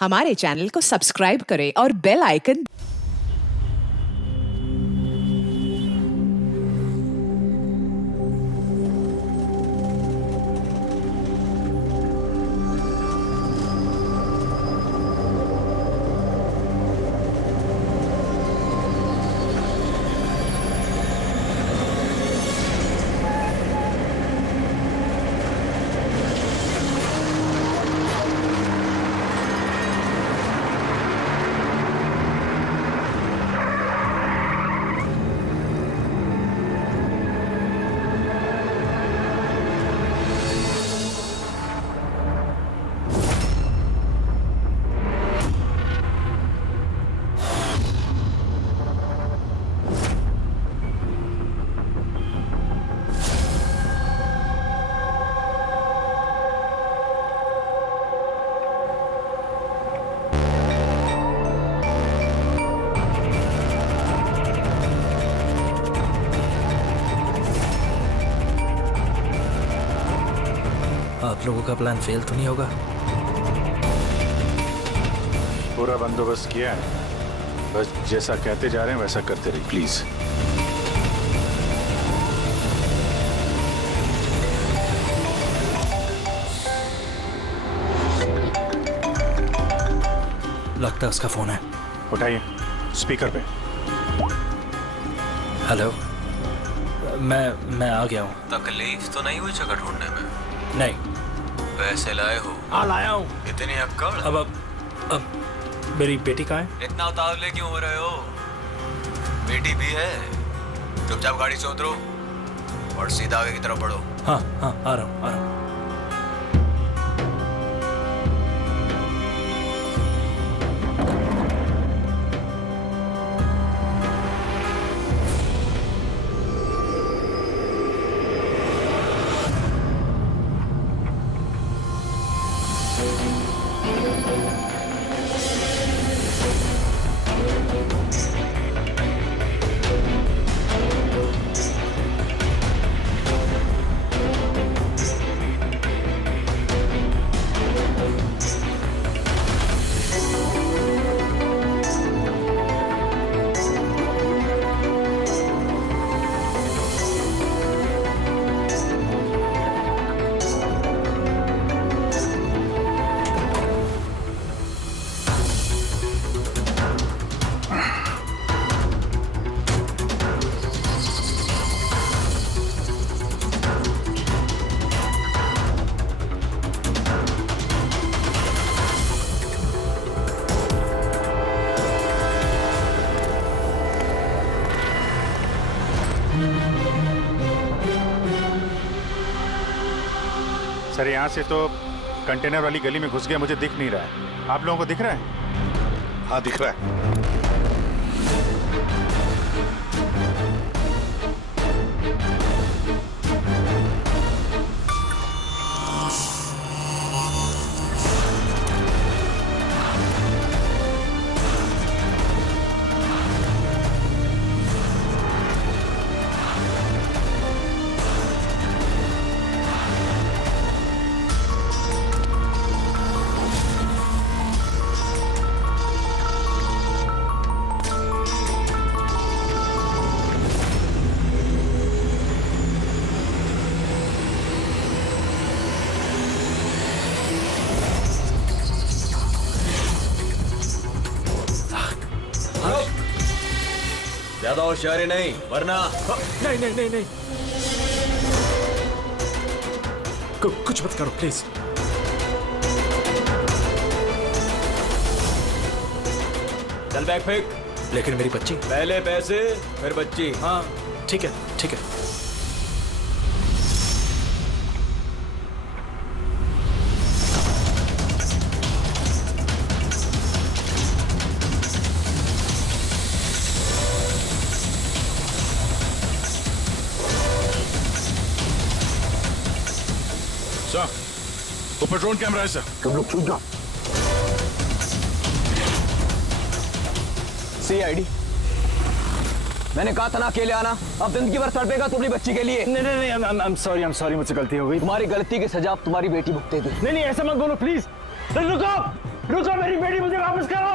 हमारे चैनल को सब्सक्राइब करें और बेल आइकन आप लोगों का प्लान फेल तो नहीं होगा? पूरा बंदोबस्त किया है, बस जैसा कहते जा रहे हैं वैसा करते रहिए प्लीज। लगता है उसका फोन है। उठाइए, स्पीकर पे। हेलो, मैं आ गया हूँ। तकलीफ तो नहीं हुई जगह ढूंढने में? नहीं। पैसे लाए हो? हाँ लाया हूँ। इतनी अक्कड़? अब मेरी बेटी कहाँ है? इतना उतावले क्यों हो रहे हो? बेटी भी है। चुपचाप गाड़ी से उतरो और सीधा आगे की तरफ बढ़ो। हाँ आ रहा हूँ। सर यहाँ से तो कंटेनर वाली गली में घुस गया, मुझे दिख नहीं रहा है। आप लोगों को दिख रहा है? हाँ दिख रहा है। ज्यादा होशियारी नहीं वरना। नहीं। कुछ मत करो प्लीज। चल बैग फेंक। लेकिन मेरी बच्ची। पहले पैसे फिर बच्ची। हाँ ठीक है। सर, ऊपर ड्रोन कैमरा है सर। तुम लोग छूट जाओ। CID, मैंने कहा था ना अकेले आना। अब जिंदगी भर तड़पेगा तुम अपनी बच्ची के लिए। नहीं, I'm sorry, मुझसे गलती हो गई। तुम्हारी गलती की सजा अब तुम्हारी बेटी भुगतेगी। नहीं, ऐसा मत बोलो प्लीज। रुको। रुको, मेरी बेटी मुझे वापस करो।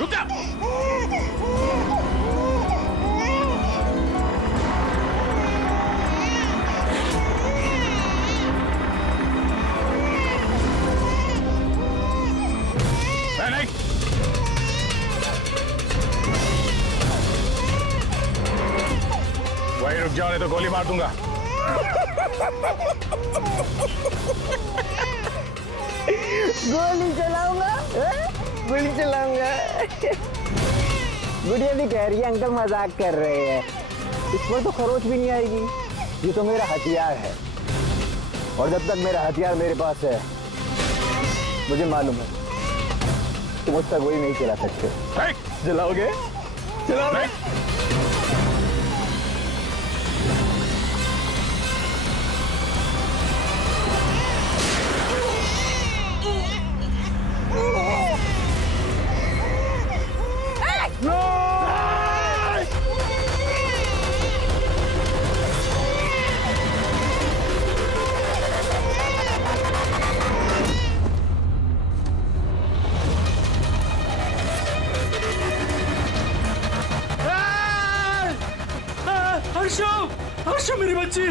रुक जा। नहीं, वही रुक जाओ, नहीं तो गोली मार दूंगा। गोली चलाऊंगा, गोली चलाऊंगा। गुड़िया भी कह रही है अंकल मजाक कर रहे हैं। इस पर तो खरोच भी नहीं आएगी। ये तो मेरा हथियार है, और जब तक मेरा हथियार मेरे पास है, मुझे मालूम है तुम मुझ तक गोली नहीं चला सकते। चलाओगे? चलाओगे? हर्षो मेरी बच्ची।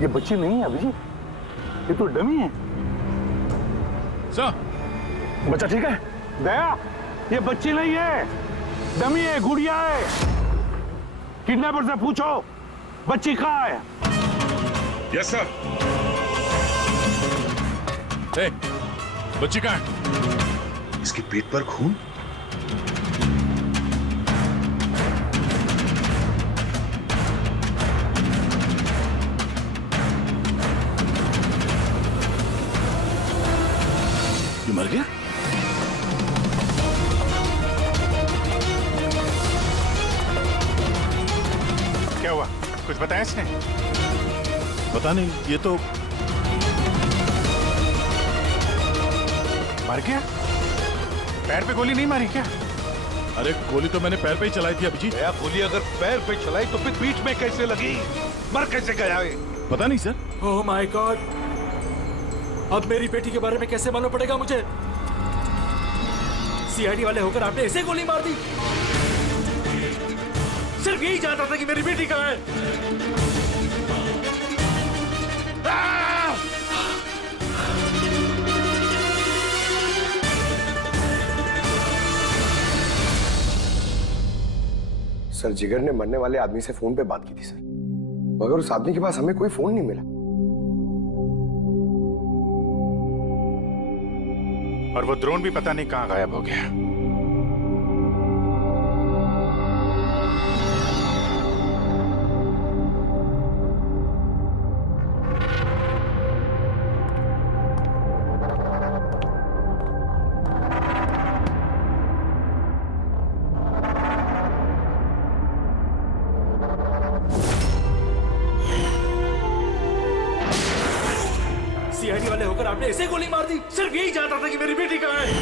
ये बच्ची नहीं है अभिजीत, ये तो डमी है। सर, बच्चा ठीक है? दया, ये बच्ची नहीं है, डमी है, गुड़िया है। किडनैपर से पूछो बच्ची कहाँ है। Yes sir. बच्ची कहाँ है? इसके पेट पर खून। ये मर गया? क्या हुआ, कुछ बताया इसने? पता नहीं, ये तो मर गया? पैर पे गोली नहीं मारी क्या? अरे गोली तो मैंने पैर पे ही चलाई थी अभिजीत। गोली अगर पैर पे चलाई तो फिर पीठ में कैसे लगी? मर कैसे गया है? पता नहीं सर। ओह माय गॉड, अब मेरी बेटी के बारे में कैसे मालूम पड़ेगा मुझे? सीआईडी वाले होकर आपने ऐसे गोली मार दी? सिर्फ यही जानता था कि मेरी बेटी कहाँ है। सर, जिगर ने मरने वाले आदमी से फोन पे बात की थी सर, मगर उस आदमी के पास हमें कोई फोन नहीं मिला। और वो ड्रोन भी पता नहीं कहाँ गायब हो गया। सीआईडी वाले होकर आपने ऐसे गोली मार दी? सिर्फ यही जानता था कि मेरी बेटी कहाँ है।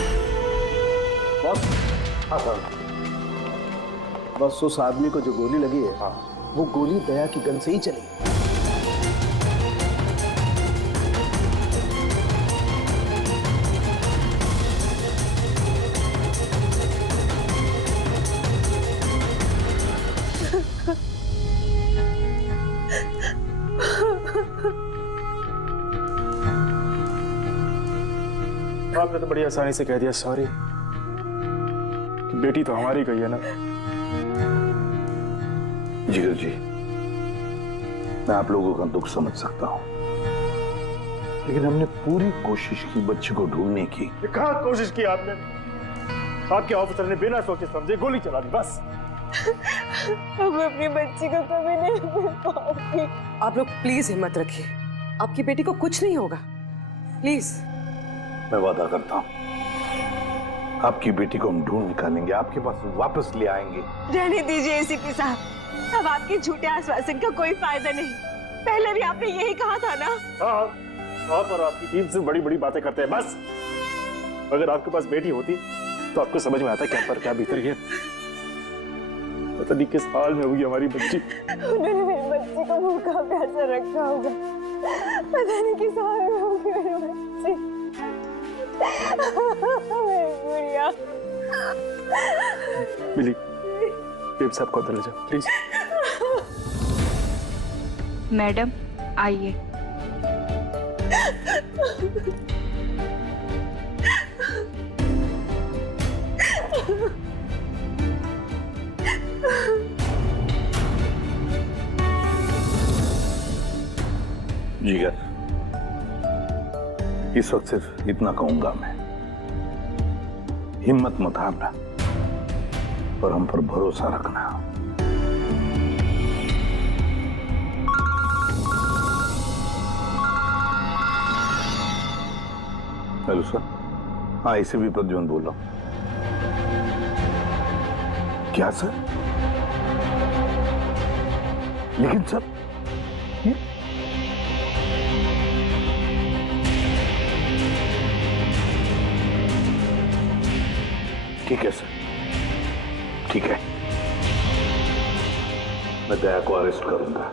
बस, हाँ सर, बस उस आदमी को जो गोली लगी है, हाँ, वो गोली दया की गन से ही चली। आपने तो बड़ी आसानी से कह दिया सॉरी। बेटी तो हमारी गई है ना। जिगर जी, मैं आप लोगों का दुख समझ सकता हूं, लेकिन हमने पूरी कोशिश की बच्चे को ढूंढने की। कहाँ कोशिश की आपने? आपके ऑफिसर ने बिना सोचे समझे गोली चला दी बस। अब अपनी बच्ची को कभी नहीं मिल पाऊंगी। आप लोग प्लीज हिम्मत रखिए, आपकी बेटी को कुछ नहीं होगा, प्लीज। मैं वादा करता हूं, आपकी बेटी को हम ढूंढ निकालेंगे, आपके पास वापस ले आएंगे। रहने दीजिए एसीपी साहब, अब आपके झूठे आश्वासन का कोई फायदा नहीं। पहले भी आपने यही कहा था ना। हाँ, आप और आपकी टीम से बड़ी बड़ी बातें करते हैं बस। अगर आपके पास बेटी होती तो आपको समझ में आता क्या पर क्या भीतर है। पता नहीं किस हाल में होगी हमारी बच्ची। उन्होंने मेरी बच्ची को भूखा प्यासा रखा होगा, पता नहीं किस हाल में होगी मेरी बच्ची। मेरी गुड़िया। मिली, बेब साहब को अंदर ले जाओ प्लीज। मैडम आइए। जिगर, इस वक्त सिर्फ इतना कहूंगा मैं, हिम्मत मत हारना और हम पर भरोसा रखना। Hello sir. हाँ, इसे भी प्रद्युम्न बोल रहा हूं। क्या सर? लेकिन सर ठीक है सर, ठीक है, मैं दया को अरेस्ट करूंगा।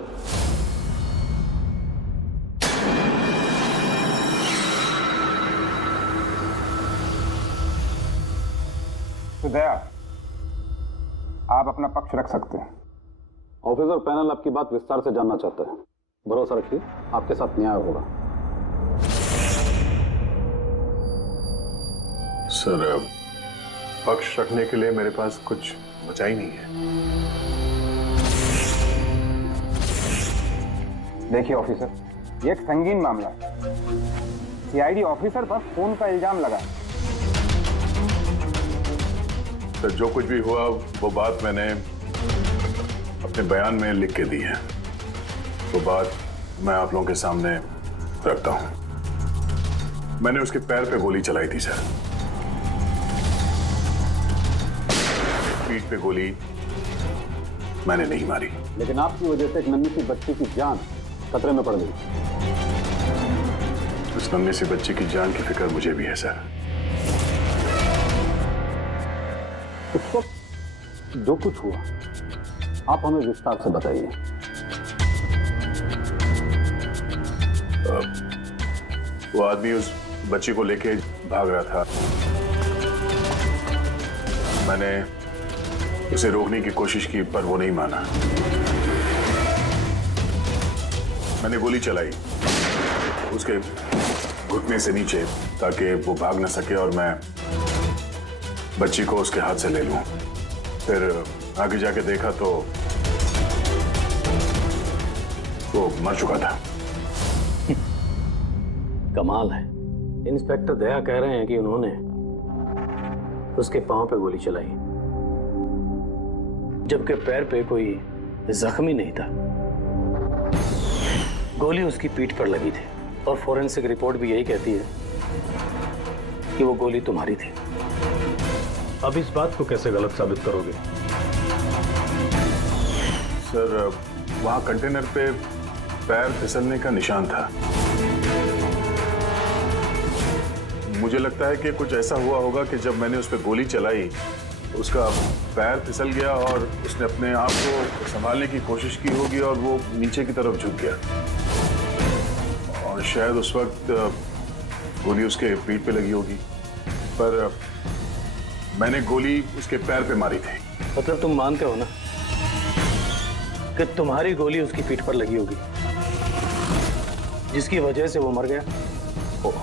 तो दया, आप अपना पक्ष रख सकते हैं। ऑफिसर पैनल आपकी बात विस्तार से जानना चाहता है। भरोसा रखिए, आपके साथ न्याय होगा। सर, पक्ष रखने के लिए मेरे पास कुछ बचा ही नहीं है। देखिए ऑफिसर, ये एक संगीन मामला है। सीआईडी ऑफिसर पर खून का इल्जाम लगा है। सर, जो कुछ भी हुआ वो बात मैंने अपने बयान में लिख के दी है। वो बात मैं आप लोगों के सामने रखता हूं। मैंने उसके पैर पे गोली चलाई थी सर। पीठ पे गोली मैंने नहीं मारी। लेकिन आपकी वजह से एक नन्ही सी बच्ची की जान खतरे में पड़ गई। उस नन्ही सी बच्ची की जान की फिक्र मुझे भी है सर। उस वक्त जो कुछ हुआ आप हमें विस्तार से बताइए। वो आदमी उस बच्ची को लेके भाग रहा था। मैंने उसे रोकने की कोशिश की पर वो नहीं माना। मैंने गोली चलाई उसके घुटने से नीचे ताकि वो भाग न सके और मैं बच्ची को उसके हाथ से ले लूं। फिर आगे जाके देखा तो वो मर चुका था। कमाल है। इंस्पेक्टर दया कह रहे हैं कि उन्होंने उसके पांव पे गोली चलाई, जबकि पैर पे कोई जख्म ही नहीं था। गोली उसकी पीठ पर लगी थी और फोरेंसिक रिपोर्ट भी यही कहती है कि वो गोली तुम्हारी थी। अब इस बात को कैसे गलत साबित करोगे? सर, वहां कंटेनर पे पैर फिसलने का निशान था। मुझे लगता है कि कुछ ऐसा हुआ होगा कि जब मैंने उस पर गोली चलाई उसका पैर फिसल गया और उसने अपने आप को संभालने की कोशिश की होगी और वो नीचे की तरफ झुक गया और शायद उस वक्त गोली उसके पीठ पे लगी होगी। पर मैंने गोली उसके पैर पे मारी थी। मतलब तुम मानते हो ना कि तुम्हारी गोली उसकी पीठ पर लगी होगी जिसकी वजह से वो मर गया?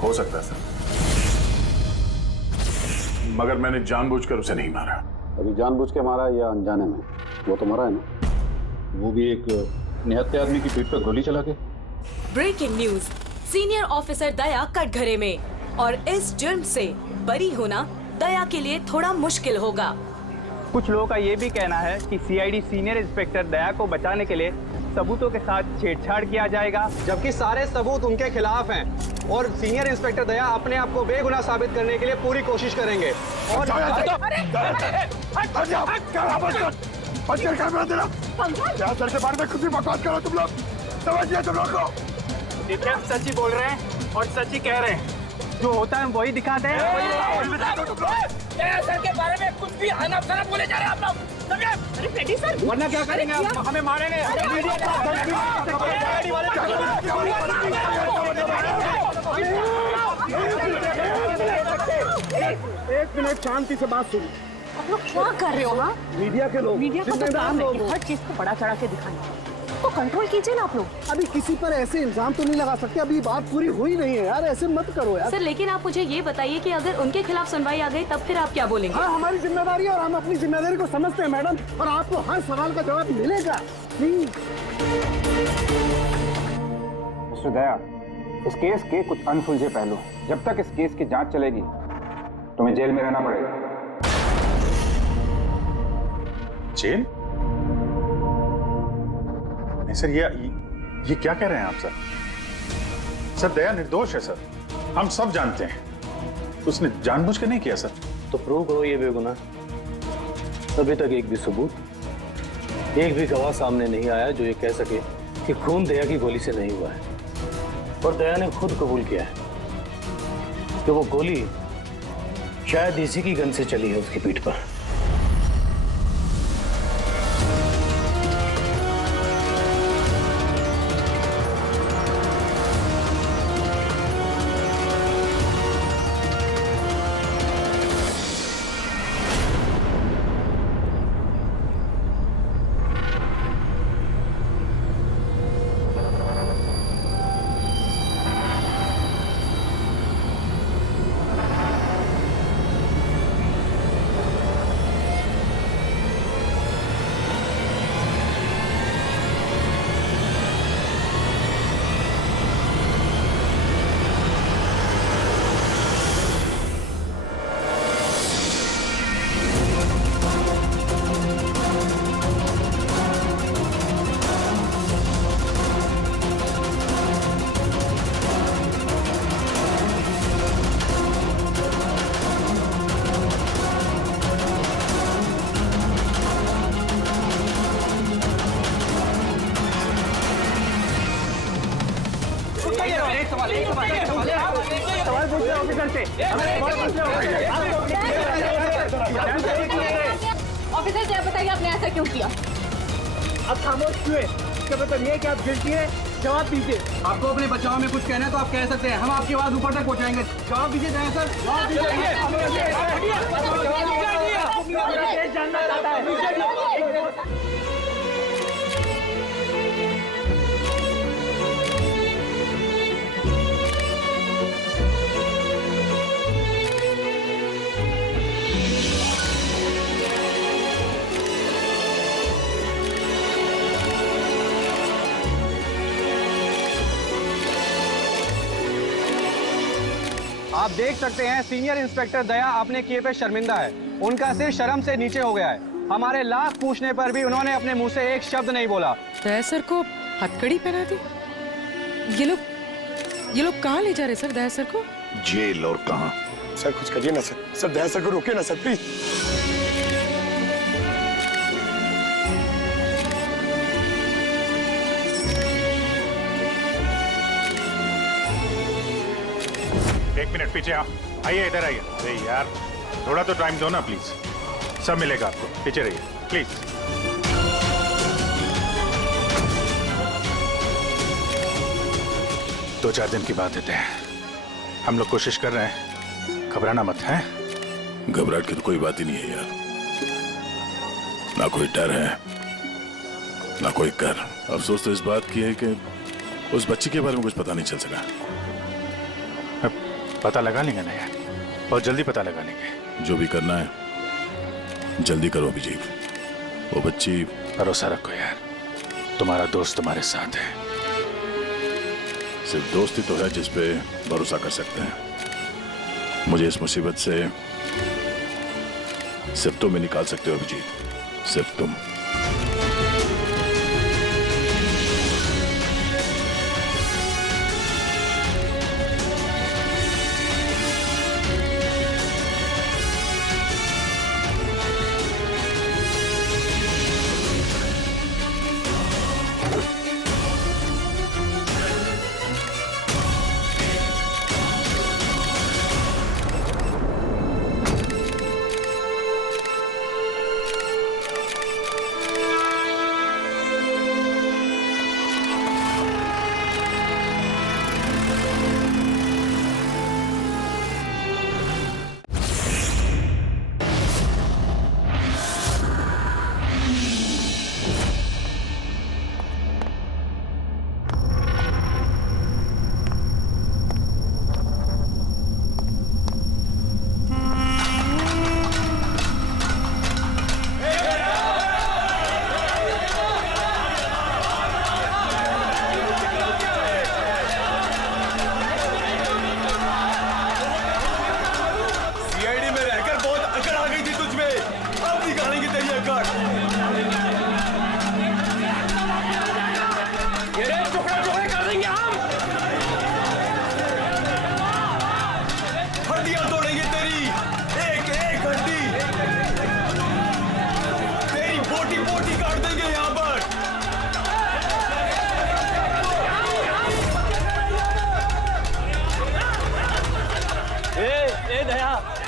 हो सकता है सर। मगर मैंने जानबूझकर उसे नहीं मारा। अभी जानबूझ के मारा या अनजाने में, वो तो मरा है ना, वो भी एक निहत्थे आदमी की पीठ पर गोली चला के। ब्रेकिंग न्यूज, सीनियर ऑफिसर दया कटघरे में, और इस जुर्म से बरी होना दया के लिए थोड़ा मुश्किल होगा। कुछ लोगों का ये भी कहना है कि सीआईडी सीनियर इंस्पेक्टर दया को बचाने के लिए सबूतों के साथ छेड़छाड़ किया जाएगा, जबकि सारे सबूत उनके खिलाफ हैं और सीनियर इंस्पेक्टर दया अपने आप को बेगुनाह साबित करने के लिए पूरी कोशिश करेंगे। और सर के बारे में खुद ही बकवास करो तुम लोग, समझिए तुम लोग को। सच ही बोल रहे हैं और सच ही कह रहे हैं, जो होता है वही दिखाते हैं। सर के बारे में कुछ भी अनाप-शनाप बोले जा रहे हैं आप लोग। अरे पेटी सर, वरना क्या करेंगे आप? हमें मारेंगे। एक मिनट शांति से बात सुनो। आप लोग क्या कर रहे हो? हाँ, मीडिया के लोग, मीडिया का तो काम है कि हर चीज को बड़ा चढ़ा के दिखाना, तो कंट्रोल कीजिए ना आप लोग। अभी किसी पर ऐसे इल्जाम तो नहीं लगा सकते, अभी बात पूरी हुई नहीं है यार, ऐसे मत करो यार। सर लेकिन आप मुझे ये बताइए कि अगर उनके खिलाफ सुनवाई आ गई तब फिर आप क्या बोलेंगे? हाँ, हमारी जिम्मेदारी है और हम अपनी जिम्मेदारी को समझते हैं मैडम, और आपको हर सवाल का जवाब मिलेगा। मिस्टर दया, इस केस के कुछ अनसुलझे पहलू हैं। जब तक इस केस की जांच चलेगी तुम्हें जेल में रहना पड़ेगा। जेल? नहीं सर, ये क्या कह रहे हैं आप सर? सर दया निर्दोष है सर, हम सब जानते हैं, उसने जानबूझ के नहीं किया सर। तो प्रूव करो ये बेगुनाह। अभी तक एक भी सबूत, एक भी गवाह सामने नहीं आया जो ये कह सके कि खून दया की गोली से नहीं हुआ है। और दया ने खुद कबूल किया है कि वो गोली शायद इसी की गन से चली है उसकी पीठ पर। ऑफिसर क्या बताइए आपने ऐसा क्यों किया? आप खामोश क्यों हैं? इसका मतलब ये है कि आप गिल्टी हैं, जवाब दीजिए। आपको अपने बचाव में कुछ कहना है तो आप कह सकते हैं, हम आपकी आवाज ऊपर तक पहुंचाएंगे। जवाब दीजिए दया सर, जवाब दीजिए। जानना चाहता है। आप देख सकते हैं सीनियर इंस्पेक्टर दया अपने किए पे शर्मिंदा है। उनका सिर शर्म से नीचे हो गया है। हमारे लाख पूछने पर भी उन्होंने अपने मुंह से एक शब्द नहीं बोला। दया सर को हथकड़ी पहना दी? ये लोग कहाँ ले जा रहे सर दया सर को? जेल। और कहाँ? सर कुछ करिए ना सर, सर दया सर को रोकिए ना सर प्लीज। एक मिनट पीछे आओ, आइए इधर आइए। अरे यार थोड़ा तो टाइम दो ना प्लीज, सब मिलेगा आपको, पीछे रहिए प्लीज। दो चार दिन की बात है, हम लोग कोशिश कर रहे हैं, घबराना मत है। घबराहट की तो कोई बात ही नहीं है यार, ना कोई डर है ना कोई कर। अफसोस तो इस बात की है कि उस बच्ची के बारे में कुछ पता नहीं चल सका। पता लगा लेंगे ना यार, बहुत जल्दी पता लगा लेंगे। जो भी करना है जल्दी करो अभिजीत। वो बच्ची। भरोसा रखो यार, तुम्हारा दोस्त तुम्हारे साथ है। सिर्फ दोस्ती तो है जिस पे भरोसा कर सकते हैं। मुझे इस मुसीबत से सिर्फ तुम ही निकाल सकते हो अभिजीत, सिर्फ तुम।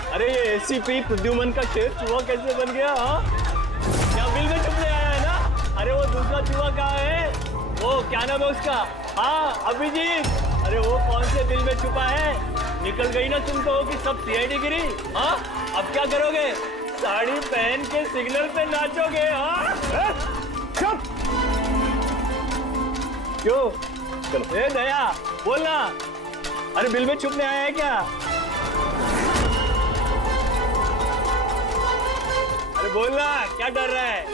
अरे ये एसीपी प्रद्युमन का शेर चूहा कैसे बन गया? हाँ, क्या बिल में छुपने आया है ना? अरे वो दूसरा चूहा कहाँ है? वो क्या नाम है उसका? हाँ अभिजीत। अरे वो कौन से बिल में छुपा है? निकल गई ना तुम तो कि सब सीआईडी गिरी। हाँ, अब क्या करोगे? साड़ी पहन के सिग्नल पे नाचोगे? हाँ, क्यों? चलो ए दया बोलना, अरे बिल में छुपने आया है क्या? अरे बोलना, क्या डर रहा है?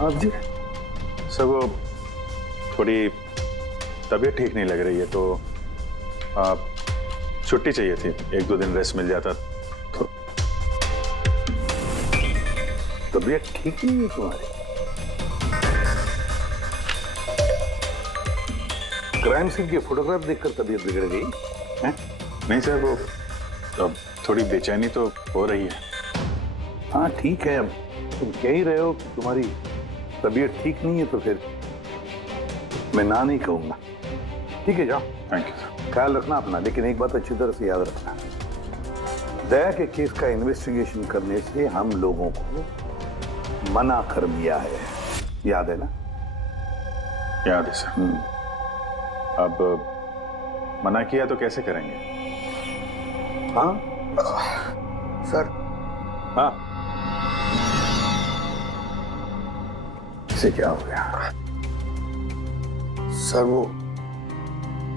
आप जी सर, वो थोड़ी तबीयत ठीक नहीं लग रही है तो आप छुट्टी चाहिए थी, 1-2 दिन रेस्ट मिल जाता तो। तबीयत ठीक नहीं है तुम्हारी? क्राइम सीन के फोटोग्राफ देखकर तबीयत बिगड़ गई है? नहीं सर, वो अब थोड़ी बेचैनी तो हो रही है। हाँ ठीक है, अब तुम कह ही रहे हो कि तुम्हारी तबीयत ठीक नहीं है तो फिर मैं ना नहीं कहूंगा। ठीक है जाओ। Thank you sir. ख्याल रखना अपना, लेकिन एक बात अच्छी तरह से याद रखना, दया के केस का इन्वेस्टिगेशन करने से हम लोगों को मना कर दिया है, याद है ना? याद है सर। अब मना किया तो कैसे करेंगे? हाँ सर। हाँ, इसे क्या हो गया? सर वो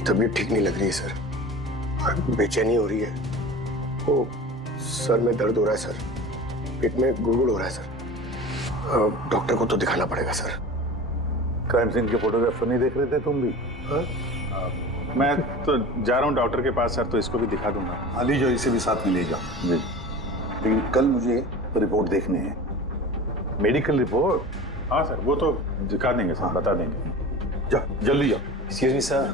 तबीयत ठीक नहीं लग रही है सर, बेचैनी हो रही है, वो सर में दर्द हो रहा है सर, पेट में गुड़गुड़ हो रहा है सर, डॉक्टर को तो दिखाना पड़ेगा सर। क्राइम सीन के फोटोग्राफ तो नहीं देख रहे थे तुम भी? मैं तो जा रहा हूँ डॉक्टर के पास सर, तो इसको भी दिखा दूंगा। हाँ लीजिए, इसे भी साथ में ले जाओ जी। लेकिन कल मुझे रिपोर्ट देखनी है। Medical report? हाँ सर, वो तो दिखा देंगे सर, बता देंगे। जाओ जल्दी जाओ, एक्सक्यूज मी सर।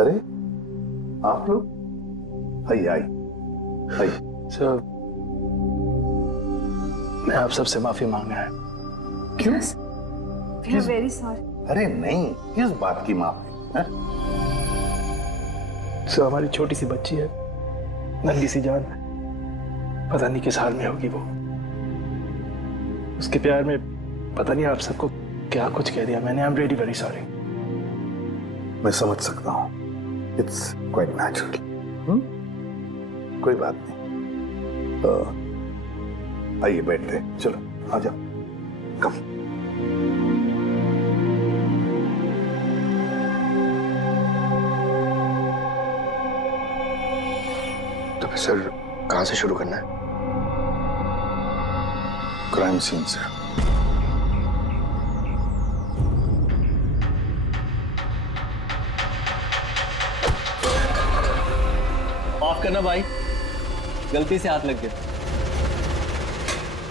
अरे आप लोग आइए आइए। सर मैं आप सबसे माफी मांगना है। क्यों? We are very sorry. अरे नहीं, किस बात की माफी? सर हमारी छोटी सी बच्ची है, नन्ही सी जान, पता नहीं किस हाल में होगी वो। उसके प्यार में पता नहीं आप सबको क्या कुछ कह दिया मैंने। I am really very sorry. मैं समझ सकता हूँ, इट्स क्वाइट नेचुरल। कोई बात नहीं। आइए बैठते हैं, चलो आ जाओ, कम। तो फिर सर कहां से शुरू करना है? क्राइम सीन से। माफ करना भाई, गलती से हाथ लग गया।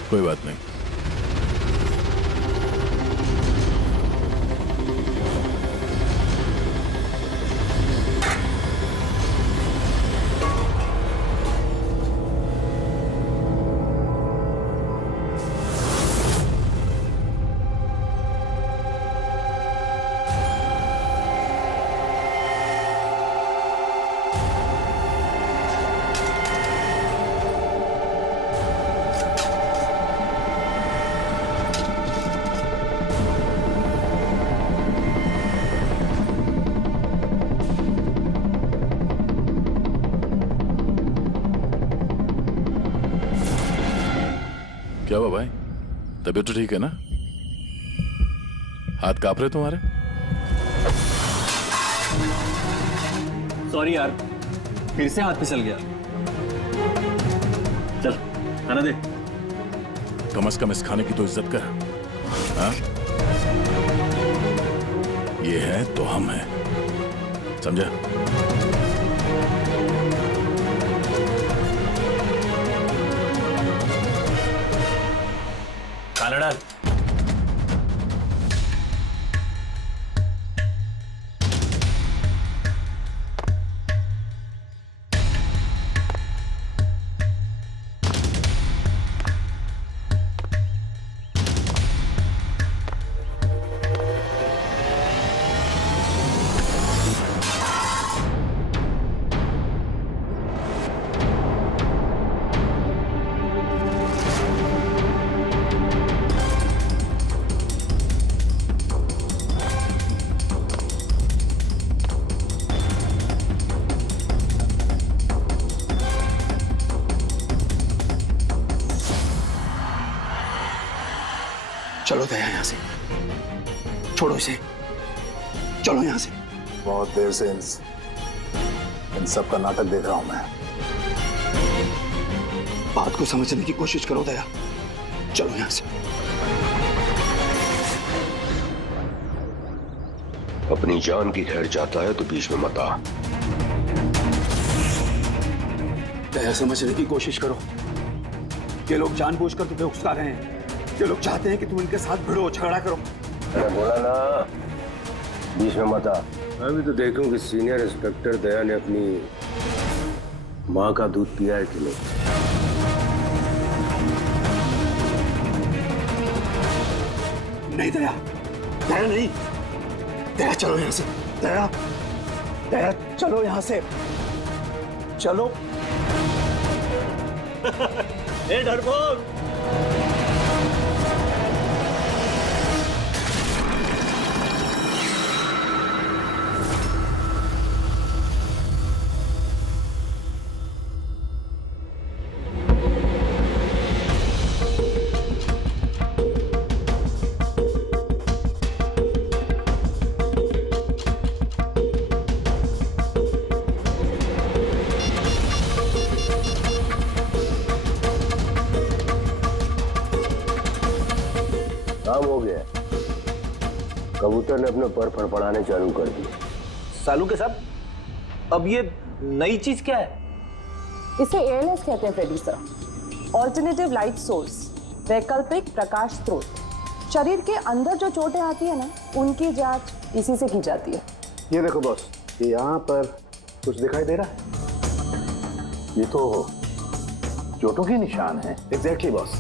कोई बात नहीं। क्या हुआ भाई, तबीयत तो ठीक है ना? हाथ कांप रहे तुम्हारे? सॉरी यार, फिर से हाथ फिसल गया। चल खाना दे। कम से कम इस खाने की तो इज्जत कर। हाँ? ये है तो हम हैं, समझा? खाना डाल। चलो दया यहाँ से, छोड़ो इसे, चलो यहाँ से। बहुत देर से इन सब का नाटक देख रहा हूं मैं। बात को समझने की कोशिश करो दया, चलो यहाँ से। अपनी जान की खैर चाहता है तो बीच में मत आ। दया समझने की कोशिश करो। ये लोग जानबूझकर तुम्हें उकसा रहे हैं। ये लोग चाहते हैं कि तुम इनके साथ भिड़ो, झगड़ा करो। मैंने बोला ना बीच में मत आ। मैं भी तो देखूं कि सीनियर इंस्पेक्टर दया ने अपनी माँ का दूध पिया है कि नहीं। नहीं दया, दया नहीं, दया चलो यहाँ से। दया, दया चलो यहाँ से, चलो। ए डरपोक, काम हो गया। कबूतर ने अपने पर फड़फड़ाने चालू कर दिए। सालू के साहब, अब ये नई चीज क्या है? इसे ALS कहते हैं Freddie sir, alternative light source, वैकल्पिक प्रकाश स्रोत। शरीर के अंदर जो चोटें आती है ना, उनकी जांच इसी से की जाती है। ये देखो बॉस, ये यहाँ पर कुछ दिखाई दे रहा है? ये तो चोटों के निशान है। एग्जैक्टली बॉस,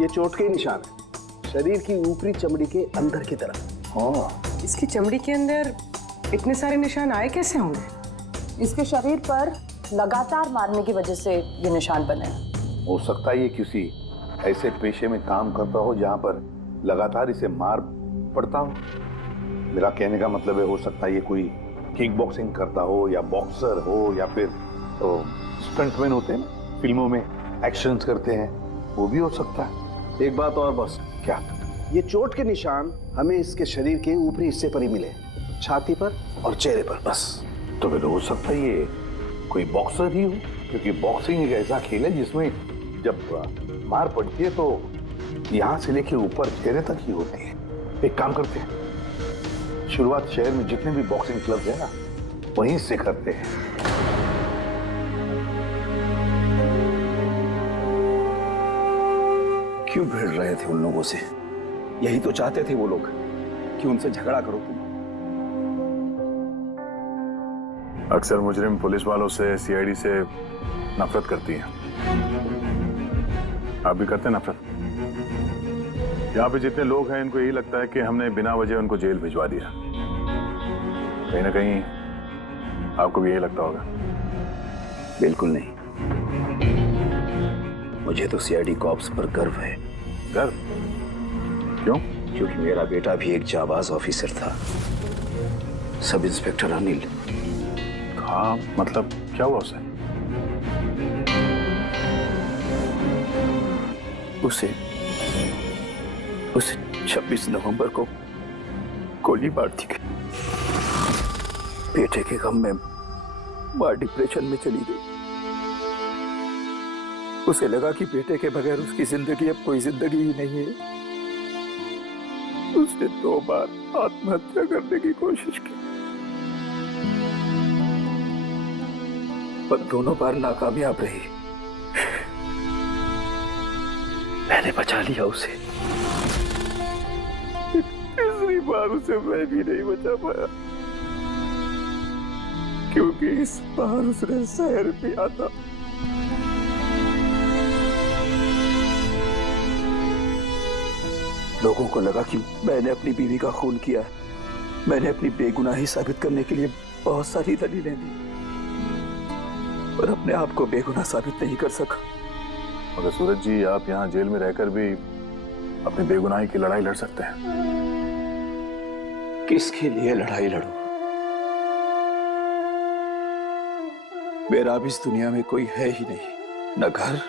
ये चोट के निशान है, शरीर की ऊपरी चमड़ी के अंदर की तरफ। हाँ, इसकी चमड़ी के अंदर इतने सारे निशान आए कैसे होंगे? इसके शरीर पर लगातार मारने की वजह से ये निशान बने हैं। हो सकता है ये किसी ऐसे पेशे में काम करता हो जहाँ पर लगातार इसे मार पड़ता हो। मेरा कहने का मतलब है, हो सकता है ये कोई किक बॉक्सिंग करता हो, या बॉक्सर हो, या फिर तो स्टंटमैन होते हैं फिल्मों में एक्शंस करते हैं, वो भी हो सकता है। एक बात और बॉस, क्या? ये चोट के निशान हमें इसके शरीर के ऊपरी हिस्से पर ही मिले, छाती पर और चेहरे पर बस। तो फिर हो सकता है ये कोई बॉक्सर ही हो, क्योंकि बॉक्सिंग एक ऐसा खेल है जिसमें जब मार पड़ती है तो यहाँ से लेके ऊपर चेहरे तक ही होती है। एक काम करते हैं, शुरुआत शहर में जितने भी बॉक्सिंग क्लब है ना, वहीं से करते हैं। क्यों भिड़ रहे थे उन लोगों से? यही तो चाहते थे वो लोग कि उनसे झगड़ा करो तुम। अक्सर मुजरिम पुलिस वालों से, सीआईडी से नफरत करती है। आप भी करते हैं नफरत? यहाँ पे जितने लोग हैं, इनको यही लगता है कि हमने बिना वजह उनको जेल भिजवा दिया। कहीं ना कहीं आपको भी यही लगता होगा। बिल्कुल नहीं, मुझे तो सीआईडी कॉप्स पर गर्व है। गर्व? क्यों? क्योंकि मेरा बेटा भी एक जाबाज ऑफिसर था, सब इंस्पेक्टर अनिल। हाँ, मतलब क्या हुआ उसे? उसे 26 नवंबर को गोली मार दी गई। बेटे के गम में मां डिप्रेशन में चली गई। उसे लगा कि बेटे के बगैर उसकी जिंदगी अब कोई जिंदगी ही नहीं है। उसने 2 बार आत्महत्या करने की कोशिश की, पर दोनों बार नाकामयाब रही। मैंने बचा लिया उसे। तीसरी बार उसे मैं भी नहीं बचा पाया, क्योंकि इस बार उसने शहर पिया था। लोगों को लगा कि मैंने अपनी बीवी का खून किया है। मैंने अपनी बेगुनाही साबित करने के लिए बहुत सारी दलीलें दी, पर अपने आप को बेगुनाह साबित नहीं कर सका। मगर सूरज जी, आप यहाँ जेल में रहकर भी अपनी बेगुनाही की लड़ाई लड़ सकते हैं। किसके लिए लड़ाई लड़ूं? मेरा अब इस दुनिया में कोई है ही नहीं, न घर,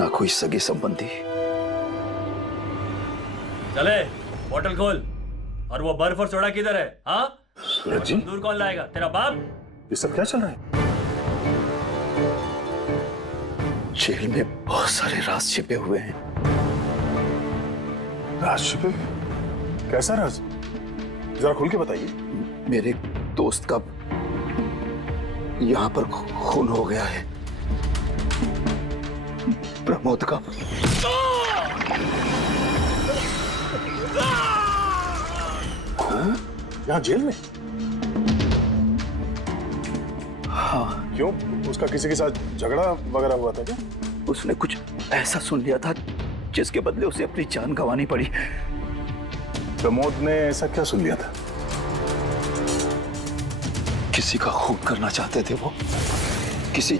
न कोई सगे संबंधी। चले, बोतल खोल। और वो बर्फ और सोडा किधर है? हाँ सूरज जी, दूर कौन लाएगा? तेरा बाप? ये सब क्या चल रहा है? जेल में बहुत सारे राज छिपे हुए हैं। राज छिपे? कैसा राज? जरा खुल के बताइए। मेरे दोस्त का यहाँ पर खून हो गया है, प्रमोद का। खून? यहाँ जेल में? हाँ। क्यों? उसका किसी के साथ झगड़ा वगैरह हुआ था क्या? उसने कुछ ऐसा सुन लिया था जिसके बदले उसे अपनी जान गंवानी पड़ी। प्रमोद ने ऐसा क्या सुन लिया था? किसी का खून करना चाहते थे वो, किसी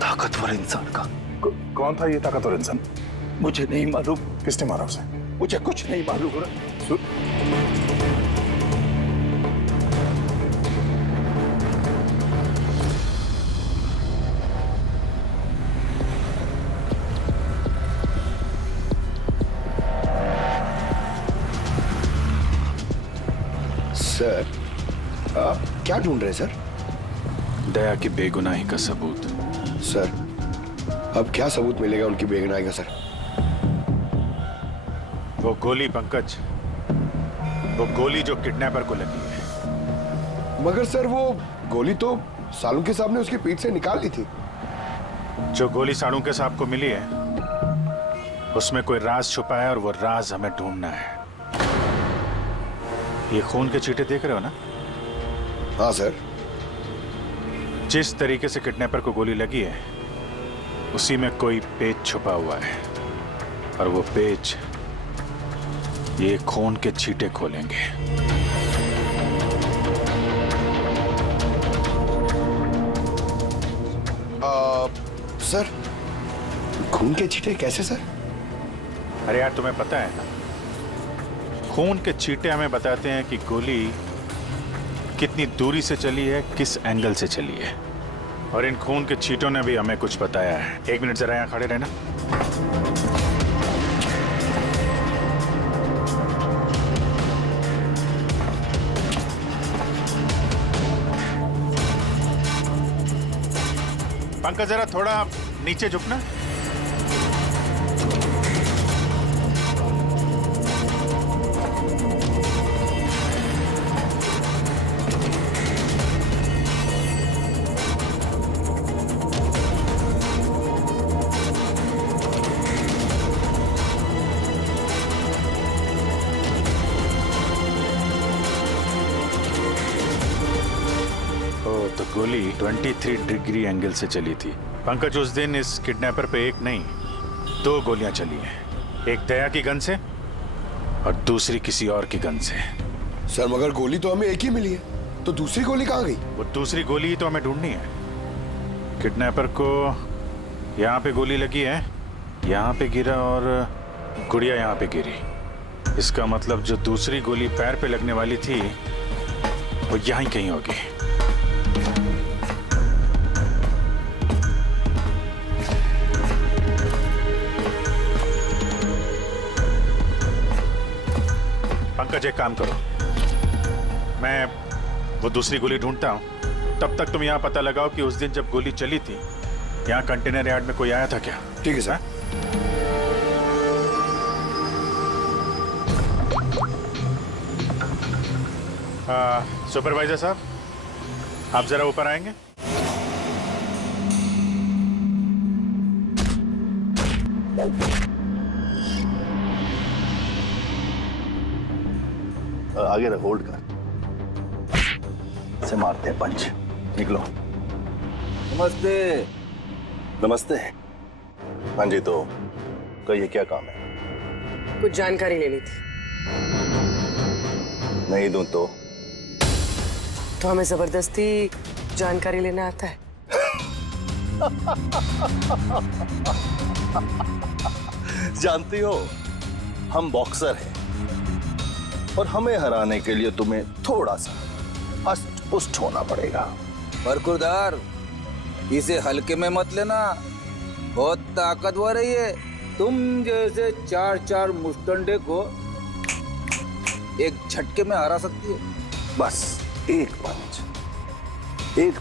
ताकतवर इंसान का। कौन था ये ताकतवर इंसान? मुझे नहीं मालूम। किसने मारा उसे? मुझे कुछ नहीं मालूम। सर, आप क्या ढूंढ रहे हैं सर? दया की बेगुनाही का सबूत। सर, अब क्या सबूत मिलेगा उनकी बेगुनाही का सर? वो गोली पंकज, वो गोली जो किडनैपर को लगी है। मगर सर, वो गोली तो सालुंके साहब ने उसकी पीठ से निकाल ली थी। जो गोली सालुंके साहब को मिली है उसमें कोई राज छुपा है और वो राज हमें ढूंढना है। ये खून के छींटे देख रहे हो ना? हाँ सर। जिस तरीके से किडनैपर को गोली लगी है उसी में कोई पेच छुपा हुआ है और वो पेच ये खून के छींटे खोलेंगे। सर, खून के छींटे कैसे सर? अरे यार तुम्हें पता है ना, खून के छींटे हमें बताते हैं कि गोली कितनी दूरी से चली है, किस एंगल से चली है। और इन खून के छींटों ने भी हमें कुछ बताया है। 1 मिनट जरा यहाँ खड़े रहना। पंकज जरा थोड़ा नीचे झुकना। तो गोली 23 डिग्री एंगल से चली थी। पंकज, उस दिन इस किडनैपर पे एक नहीं 2 गोलियां चली हैं। एक दया की गन से और दूसरी किसी और की गन से। सर मगर गोली तो हमें एक ही मिली है, तो दूसरी गोली कहाँ गई? वो दूसरी गोली ही तो हमें ढूंढनी है। किडनैपर को यहाँ पे गोली लगी है, यहाँ पे गिरा और गुड़िया यहाँ पे गिरी। इसका मतलब जो दूसरी गोली पैर पे लगने वाली थी वो यहीं कहीं होगी। पंकज, एक काम करो, मैं वो दूसरी गोली ढूंढता हूं, तब तक तुम यहाँ पता लगाओ कि उस दिन जब गोली चली थी यहाँ कंटेनर यार्ड में कोई आया था क्या? ठीक है सर। सुपरवाइजर साहब, आप जरा ऊपर आएंगे। आगे रख, होल्ड कर, से मारते हैं पंच। निकलो। नमस्ते। नमस्ते। हाँ जी, तो कहिए क्या काम है? कुछ जानकारी लेनी थी। नहीं दूं तो हमें जबरदस्ती जानकारी लेना आता है? जानती हो, हम बॉक्सर हैं और हमें हराने के लिए तुम्हें थोड़ा सा हष्ट पुष्ट होना पड़ेगा। बरकुरदार, इसे हल्के में मत लेना, बहुत ताकतवर है ये। तुम जैसे 4 मुस्टंडे को एक झटके में हरा सकती है। बस एक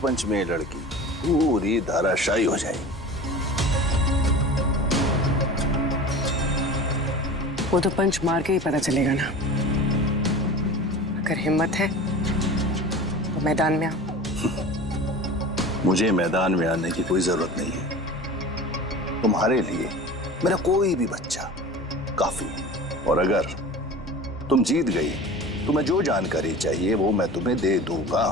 पंच में लड़की पूरी धराशायी हो जाएगी। वो तो पंच मार के ही पता चलेगा ना। अगर हिम्मत है तो मैदान में आओ। मुझे मैदान में आने की कोई जरूरत नहीं है। तुम्हारे लिए मेरा कोई भी बच्चा काफी है। और अगर तुम जीत गई, तुम्हें जो जानकारी चाहिए वो मैं तुम्हें दे दूंगा।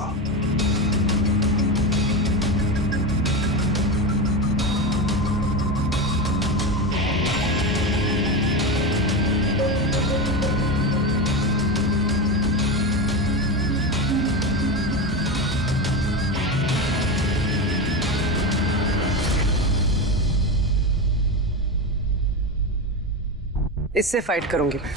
इससे फाइट करूंगी मैं।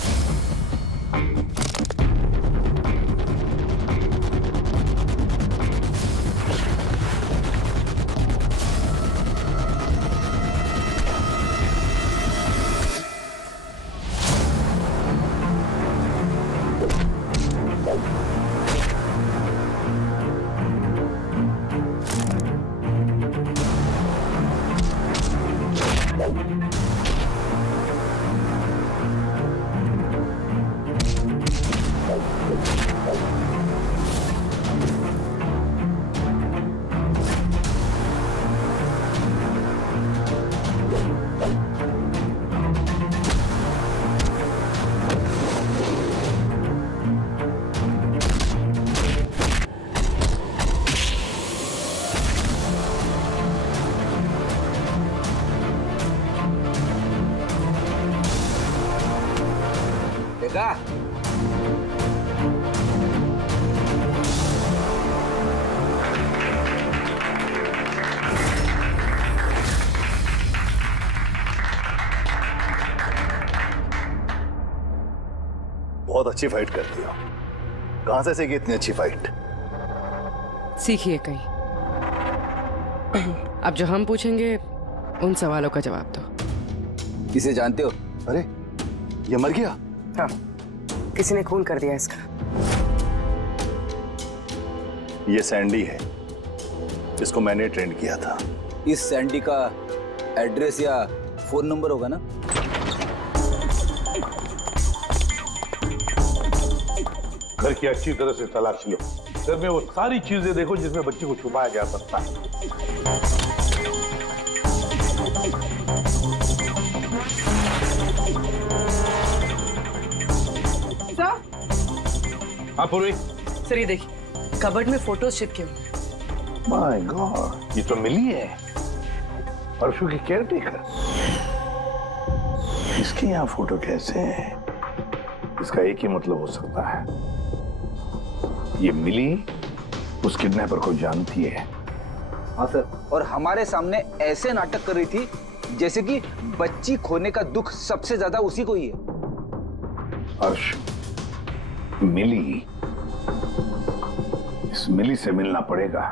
का? बहुत अच्छी फाइट करती हो। कहां से सीखी इतनी अच्छी फाइट? सीखिए कहीं। अब जो हम पूछेंगे उन सवालों का जवाब दो। इसे जानते हो? अरे ये मर गया? हाँ, किसी ने खून कर दिया इसका। ये सैंडी है जिसको मैंने ट्रेंड किया था। इस सैंडी का एड्रेस या फोन नंबर होगा ना? घर की अच्छी तरह से तलाश लो। घर में वो सारी चीजें देखो जिसमें बच्चे को छुपाया जा सकता है। हाँ पूर्वी। सर ये देखिए, कबर्ड में फोटोज चिपके हुए। माय गॉड, ये तो मिली है, परशु की केयरटेकर। इसके यहाँ फोटो कैसे है? इसका एक ही मतलब हो सकता है, ये मिली उस किडनैपर को जानती है। हाँ सर, और हमारे सामने ऐसे नाटक कर रही थी जैसे कि बच्ची खोने का दुख सबसे ज्यादा उसी को ही है। अर्श, मिली, इस मिली से मिलना पड़ेगा।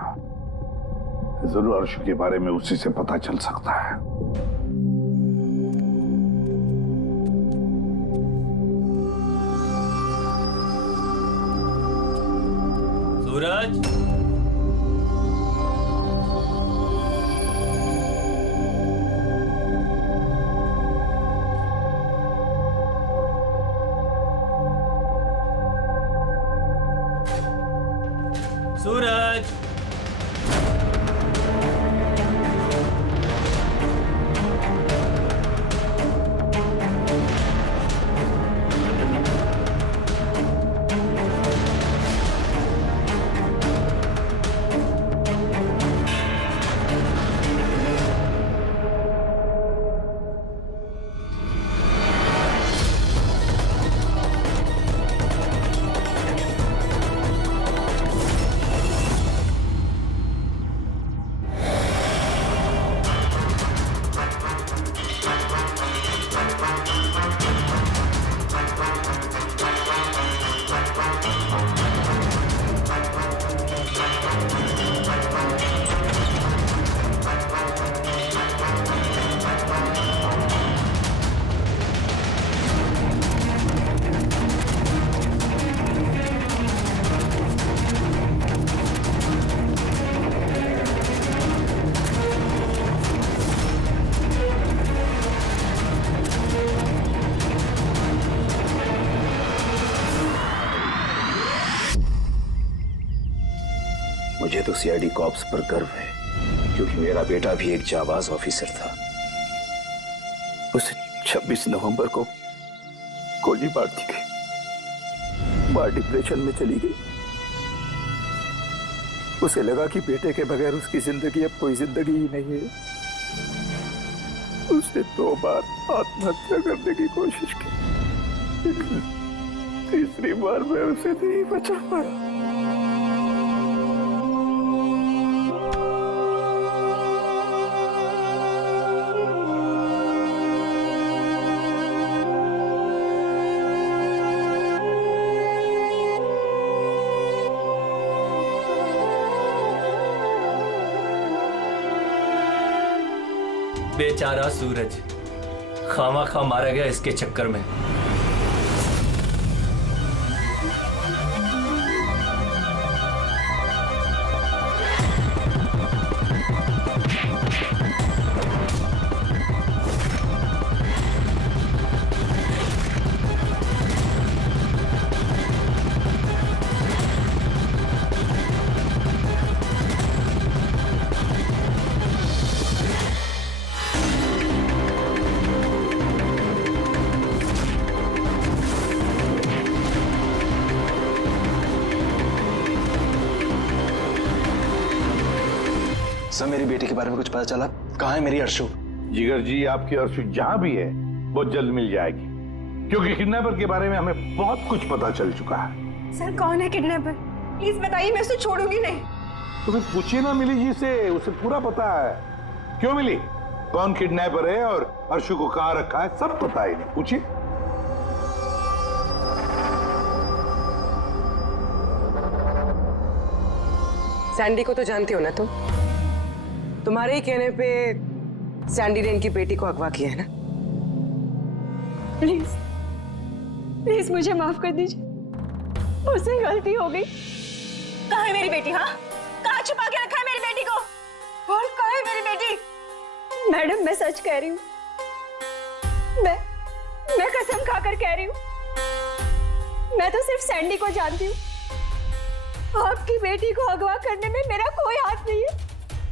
जरूर अर्श के बारे में उसी से पता चल सकता है। सूरज, सूरज, मुझे तो सीआईडी कॉप्स पर गर्व है, क्योंकि मेरा बेटा भी एक जाबाज ऑफिसर था। उसे 26 नवंबर को गोली मार दी गई। मां डिप्रेशन में चली गई। उसे लगा कि बेटे के बगैर उसकी जिंदगी अब कोई जिंदगी ही नहीं है। उसने 2 बार आत्महत्या करने की कोशिश की, लेकिन तीसरी बार मैं उसे नहीं बचा पाया। बेचारा सूरज खामा खा मारा गया इसके चक्कर में। सर, मेरी बेटी के बारे में कुछ पता चला? कहाँ है मेरी अर्शु? जिगर जी, आपकी अर्शु जहां भी है बहुत जल्द मिल जाएगी। क्योंकि किडनैपर के बारे में हमें बहुत कुछ पता चल चुका है। सर कौन है किडनैपर? प्लीज बताइए, मैं उसे छोड़ूंगी नहीं। तो फिर पूछिए ना मिली जी से, उसे पूरा पता है। क्यों मिली, कौन किडनैपर है और अर्शु को कहां रखा है, सब पता है। नहीं पूछिए। सैंडी को तो जानती हो ना तुम? तुम्हारे ही कहने पे सैंडी ने इनकी बेटी को अगवा किया है ना? प्लीज प्लीज मुझे माफ कर दीजिए, मुझसे गलती हो गई। कहाँ है मेरी बेटी? हाँ, कहाँ छुपा के रखा है मेरी बेटी को? बोल, कहाँ है मेरी बेटी? मैडम मैं सच कह रही हूँ, मैं कसम खाकर कह रही हूँ। मैं तो सिर्फ सैंडी को जानती हूँ। आपकी बेटी को अगवा करने में मेरा कोई हाथ नहीं है,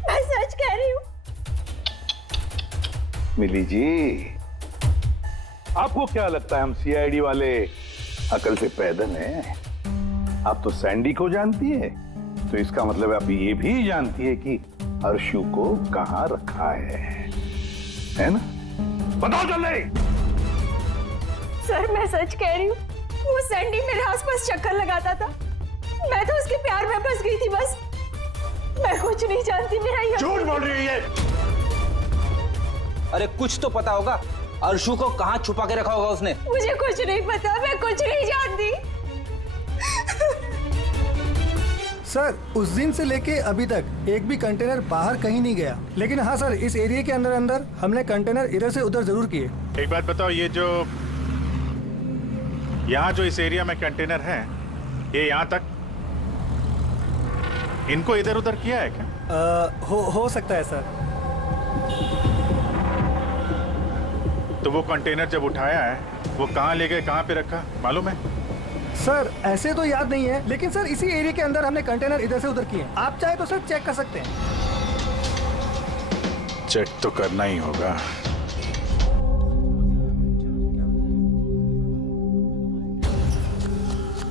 मैं सच कह रही हूँ। मिली जी, आपको क्या लगता है हम सीआईडी वाले अकल से पैदल हैं? आप तो सैंडी को जानती है, तो इसका मतलब आप ये भी जानती है कि अर्शु को कहां रखा है ना? बताओ जल्दी। सर मैं सच कह रही हूँ, वो सैंडी मेरे आसपास चक्कर लगाता था, मैं तो उसके प्यार में फंस गई थी बस। मैं कुछ नहीं जानती। मेरा झूठ बोल रही है। अरे कुछ तो पता होगा, अर्शु को कहाँ छुपा के रखा होगा उसने? मुझे कुछ नहीं पता, मैं कुछ नहीं जानती। सर उस दिन से लेके अभी तक एक भी कंटेनर बाहर कहीं नहीं गया, लेकिन हाँ सर इस एरिया के अंदर अंदर हमने कंटेनर इधर से उधर जरूर किए। एक बात बताओ, ये जो यहाँ जो इस एरिया में कंटेनर है, ये यहाँ तक इनको इधर उधर किया है क्या? हो सकता है सर। तो वो कंटेनर जब उठाया है वो कहाँ ले गए, कहाँ पे रखा, मालूम है? सर ऐसे तो याद नहीं है, लेकिन सर इसी एरिया के अंदर हमने कंटेनर इधर से उधर किए। आप चाहे तो सर चेक कर सकते हैं। चेक तो करना ही होगा।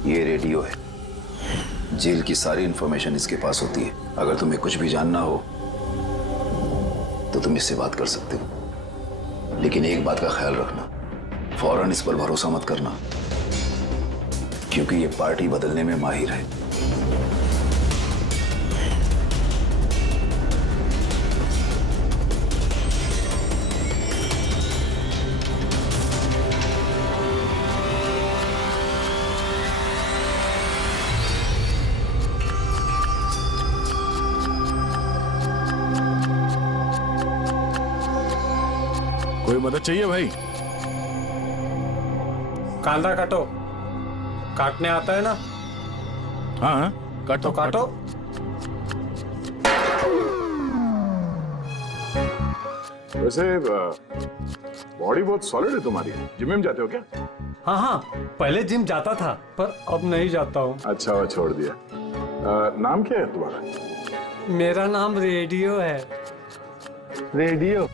ये रेडियो है, जेल की सारी इंफॉर्मेशन इसके पास होती है। अगर तुम्हें कुछ भी जानना हो तो तुम इससे बात कर सकते हो, लेकिन एक बात का ख्याल रखना, फौरन इस पर भरोसा मत करना, क्योंकि ये पार्टी बदलने में माहिर है। कोई मदद चाहिए भाई? कांदा काटो, काटने आता है ना? हाँ काटो तो काटो। वैसे बॉडी बहुत सॉलिड है तुम्हारी, जिम में जाते हो क्या? हाँ पहले जिम जाता था पर अब नहीं जाता हूँ। अच्छा वो छोड़ दिया। नाम क्या है तुम्हारा? मेरा नाम रेडियो है। रेडियो?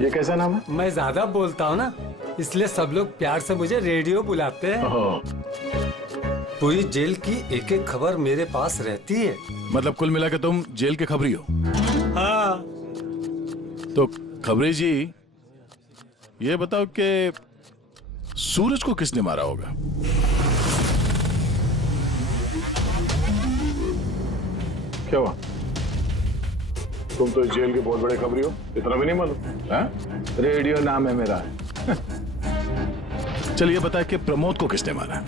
ये कैसा नाम है? मैं ज्यादा बोलता हूँ ना, इसलिए सब लोग प्यार से मुझे रेडियो बुलाते हैं। पूरी जेल की एक एक खबर मेरे पास रहती है। मतलब कुल मिला के तुम जेल के खबरी हो? हाँ। तो खबरी जी ये बताओ कि सूरज को किसने मारा होगा? क्या हुआ? तुम तो जेल के बहुत बड़े खबरी हो, इतना भी नहीं मालूम? रेडियो नाम है मेरा। चलिए बताए कि प्रमोद को किसने मारा?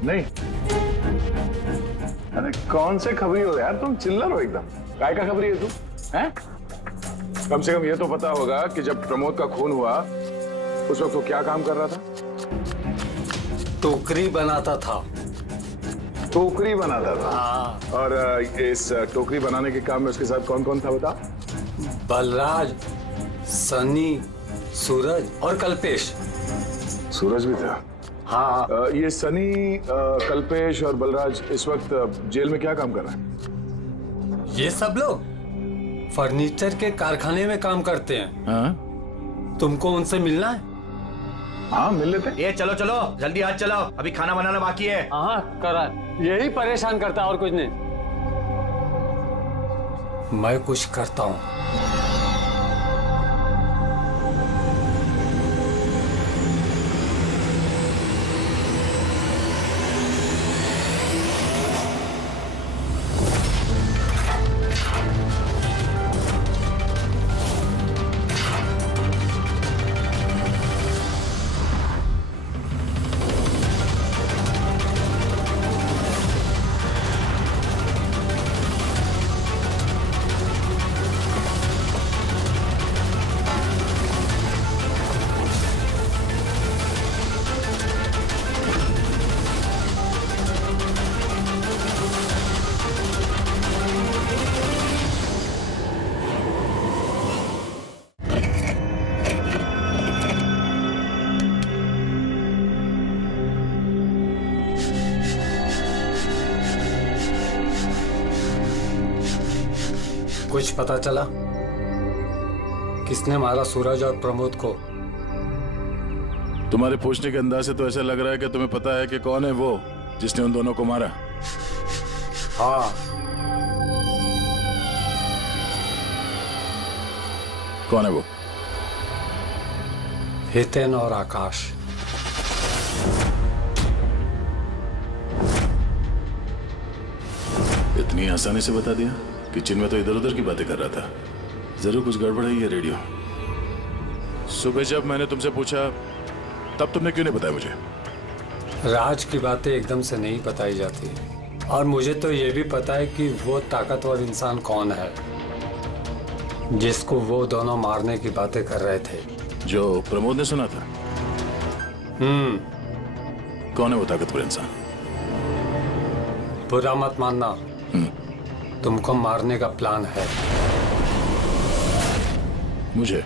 नहीं? अरे कौन से खबरी हो यार तुम, चिल्लर हो एकदम। काय का खबरी है तू? हैं? कम से कम ये तो पता होगा कि जब प्रमोद का खून हुआ उस वक्त वो क्या काम कर रहा था? टोकरी बनाता था। टोकरी बनाता था? और इस टोकरी बनाने के काम में उसके साथ कौन कौन था बता? बलराज, सनी, सूरज और कल्पेश। सूरज भी था? हाँ। ये सनी, कल्पेश और बलराज इस वक्त जेल में क्या काम कर रहे हैं? ये सब लोग फर्नीचर के कारखाने में काम करते हैं। हाँ? तुमको उनसे मिलना है? हाँ मिल लेते। ये चलो चलो जल्दी आज चलो, अभी खाना बनाना बाकी है। हाँ करा, यही परेशान करता है और कुछ नहीं। मैं कुछ करता हूँ। कुछ पता चला किसने मारा सूरज और प्रमोद को? तुम्हारे पूछने के अंदाज से तो ऐसा लग रहा है कि तुम्हें पता है कि कौन है वो जिसने उन दोनों को मारा। हाँ। कौन है वो? हितेन और आकाश। इतनी आसानी से बता दिया? किचन में तो इधर उधर की बातें कर रहा था। जरूर कुछ गड़बड़ है ये रेडियो। सुबह जब मैंने तुमसे पूछा तब तुमने क्यों नहीं बताया मुझे? राज की बातें एकदम से नहीं बताई जाती, और मुझे तो ये भी पता है कि वो ताकतवर इंसान कौन है जिसको वो दोनों मारने की बातें कर रहे थे। जो प्रमोद ने सुना था? कौन है वो ताकतवर इंसान? बुरा मत मानना, तुमको मारने का प्लान है। मुझे?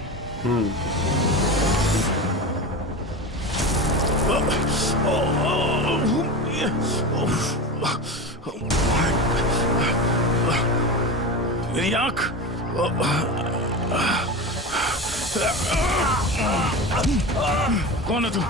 मेरी आंख! कौन है तू?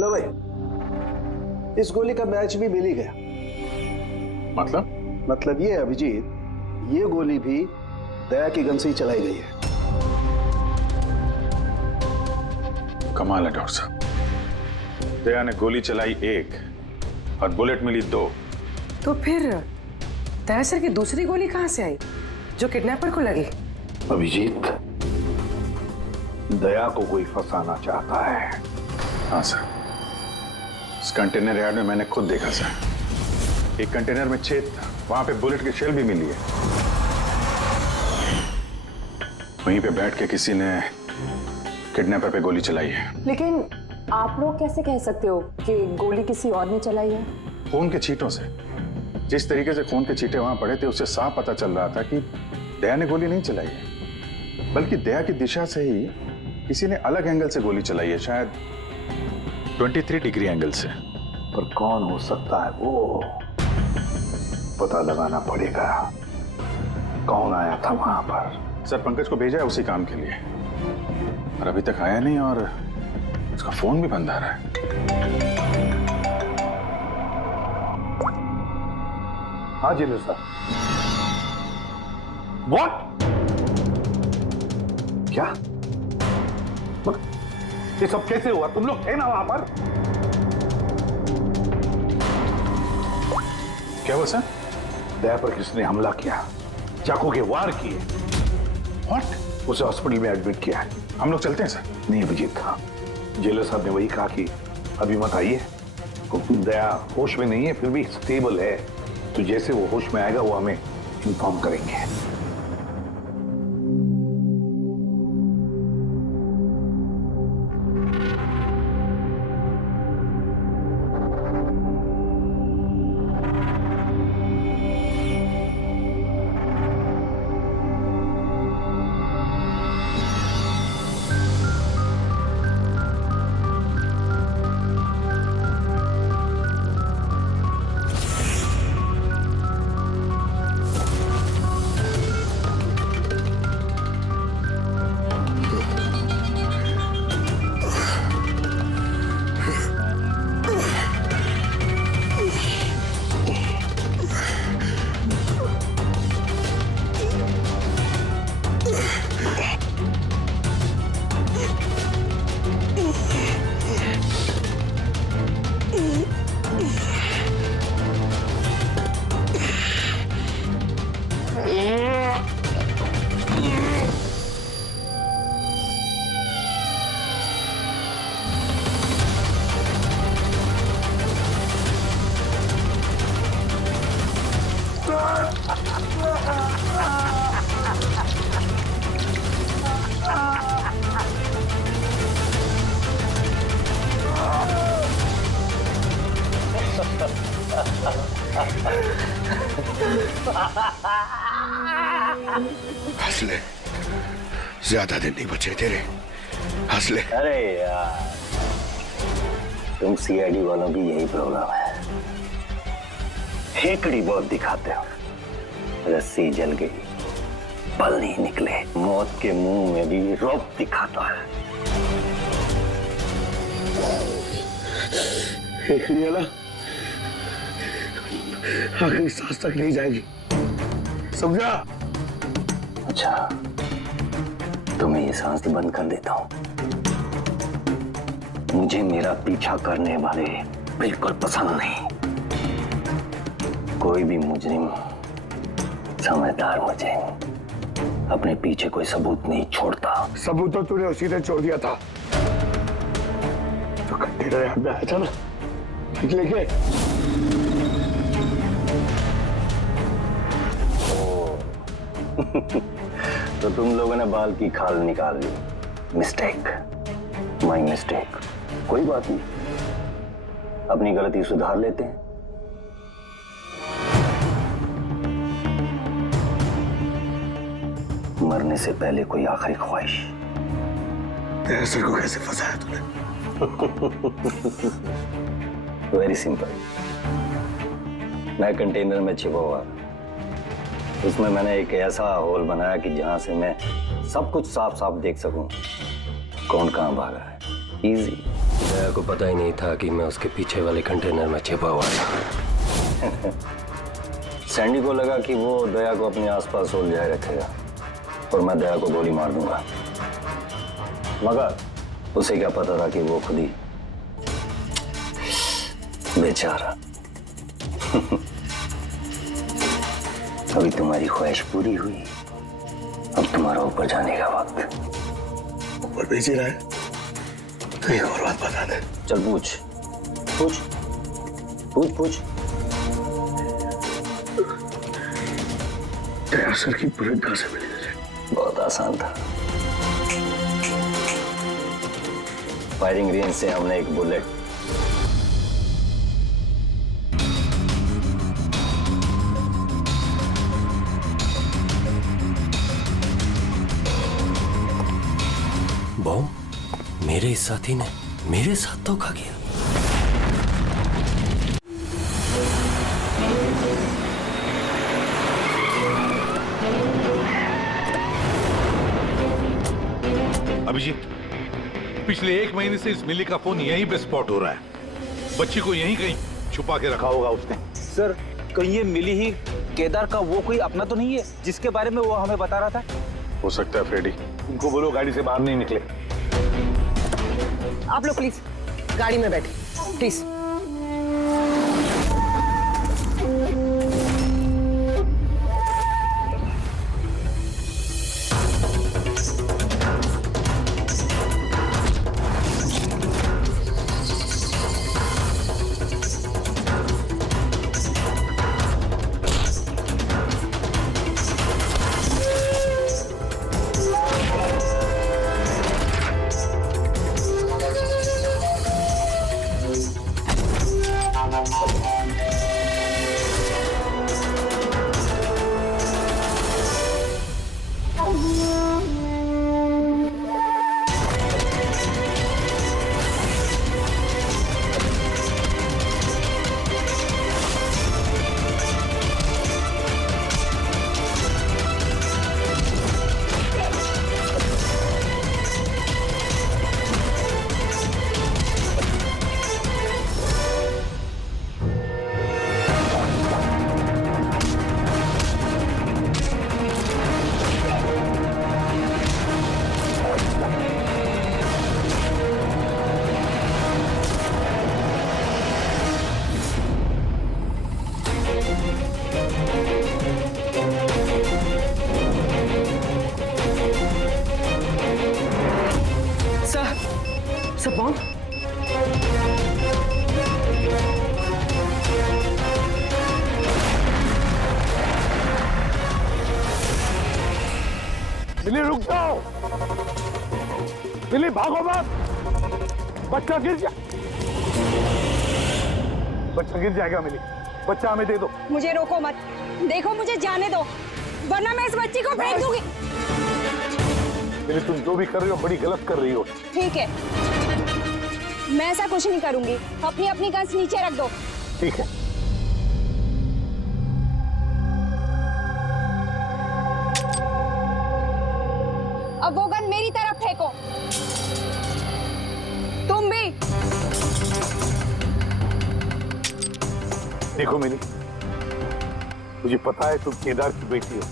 लो भाई, इस गोली का मैच भी मिल ही गया। मतलब ये अभिजीत, ये गोली भी दया की गन से ही चलाई गई है। कमाल है डॉक्टर साहब, दया ने गोली चलाई 1 और बुलेट मिली 2। तो फिर दया सर की दूसरी गोली कहां से आई जो किडनैपर को लगी? अभिजीत, दया को कोई फंसाना चाहता है। हाँ सर, इस कंटेनर यार्ड में मैंने खुद देखा सर। एक कंटेनर में छेद था, वहां पे बुलेट की शेल भी मिली है। वहीं पे बैठ के किसी ने किडनैपर पे गोली चलाई है। लेकिन आप लोग कैसे कह सकते हो कि गोली किसी और ने चलाई है? खून के छींटों से, जिस तरीके से खून के छींटे वहां पड़े थे उससे साफ पता चल रहा था कि दया ने गोली नहीं चलाई है, बल्कि दया की दिशा से ही किसी ने अलग एंगल से गोली चलाई है, शायद 23 डिग्री एंगल से। पर कौन हो सकता है वो? पता लगाना पड़ेगा कौन आया था वहां पर। सर पंकज को भेजा है उसी काम के लिए। और अभी तक आया नहीं और उसका फोन भी बंद आ रहा है। हाँ जेलर साहब। व्हाट? क्या? ये सब कैसे हुआ? तुम लोग थे ना वहां पर? क्या हुआ सर? दया पर किसने हमला किया, चाकू के वार किए। व्हाट? उसे हॉस्पिटल में एडमिट किया है। हम लोग चलते हैं सर। नहीं अभिजीत, हाँ जेलर साहब ने वही कहा कि अभी मत आइए। दया होश में नहीं है, फिर भी स्टेबल है, तो जैसे वो होश में आएगा वो हमें इन्फॉर्म करेंगे। हंस ले, ज्यादा दिन नहीं बचे तेरे, हंस ले। अरे यार, तुम सीआईडी वालों की यही प्रॉब्लम है, हेकड़ी बहुत दिखाते हो। रस्सी जल गई, पल नहीं निकले, मौत के मुंह में भी रौब दिखाता है। हेकड़ी वाला आखिरी सांस तक नहीं जाएगी, समझा? अच्छा, तो मैं ये सांस बंद कर देता हूं। मुझे मेरा पीछा करने वाले बिल्कुल पसंद नहीं। कोई भी मुजरिम, समझदार मुजरिम अपने पीछे कोई सबूत नहीं छोड़ता। सबूत तो तूने उसी ने छोड़ दिया था। तो कंटेनर यहाँ पे आया था ना, लेके तो तुम लोगों ने बाल की खाल निकाल ली। Mistake, my mistake. कोई बात नहीं, अपनी गलती सुधार लेते हैं। मरने से पहले कोई आखिरी ख्वाहिश। तेरे सर को कैसे फंसाया तूने? Very simple. मैं कंटेनर में छिपा हुआ, उसमें मैंने एक ऐसा होल बनाया कि जहां से मैं सब कुछ साफ साफ देख सकूं, कौन कहां भागा है। इजी। दया को पता ही नहीं था कि मैं उसके पीछे वाले कंटेनर में छिपा हुआ था। सैंडी को लगा कि वो दया को अपने आसपास उलझाए रखेगा और मैं दया को गोली मार दूंगा, मगर उसे क्या पता था कि वो खुद ही बेचारा। अभी तुम्हारी ख्वाहिश पूरी हुई, अब तुम्हारा ऊपर जाने का वक्त। ऊपर भेज ही रहा है, तो एक और बात बता दे। चल पूछ पूछ पूछ पूछ। दया सर की बुलेट कहां से मिली तुझे? बहुत आसान था। फायरिंग रेंज से हमने एक बुलेट बॉम्ब मेरे इस साथी ने मेरे साथ धोखा किया। अभिजीत, पिछले 1 महीने से इस मिली का फोन यहीं पे स्पॉट हो रहा है। बच्ची को यहीं कहीं छुपा के रखा होगा उसने। सर कहीं ये मिली ही केदार का वो कोई अपना तो नहीं है जिसके बारे में वो हमें बता रहा था? हो सकता है फ्रेडी। उनको बोलो गाड़ी से बाहर नहीं निकले। आप लोग प्लीज गाड़ी में बैठे प्लीज। मिली रुक जाओ, मिली भागो मत, बच्चा गिर जाएगा मिली, बच्चा हमें दे दो। मुझे रोको मत, देखो मुझे जाने दो वरना मैं इस बच्ची को फेंक दूंगी। मिली तुम जो भी कर रही हो बड़ी गलत कर रही हो। ठीक है मैं ऐसा कुछ नहीं करूंगी, अपनी अपनी गन्स नीचे रख दो। ठीक है। अब वो गन मेरी तरफ फेंको। तुम भी। देखो मिली, मुझे पता है तुम केदार की बेटी हो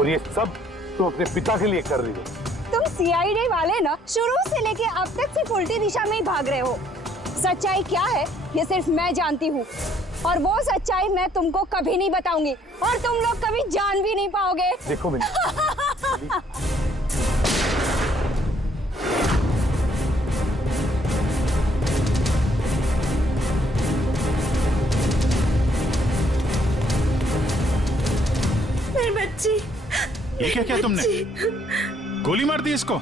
और ये सब तुम अपने पिता के लिए कर रही हो। तुम सीआईडी वाले ना शुरू से लेके अब तक सिर्फ उल्टी दिशा में ही भाग रहे हो। सच्चाई क्या है ये सिर्फ मैं जानती हूँ और वो सच्चाई मैं तुमको कभी नहीं बताऊंगी और तुम लोग कभी जान भी नहीं पाओगे। देखो मिली, मेरी बच्ची। ये क्या किया तुमने? गोली मार दी इसको?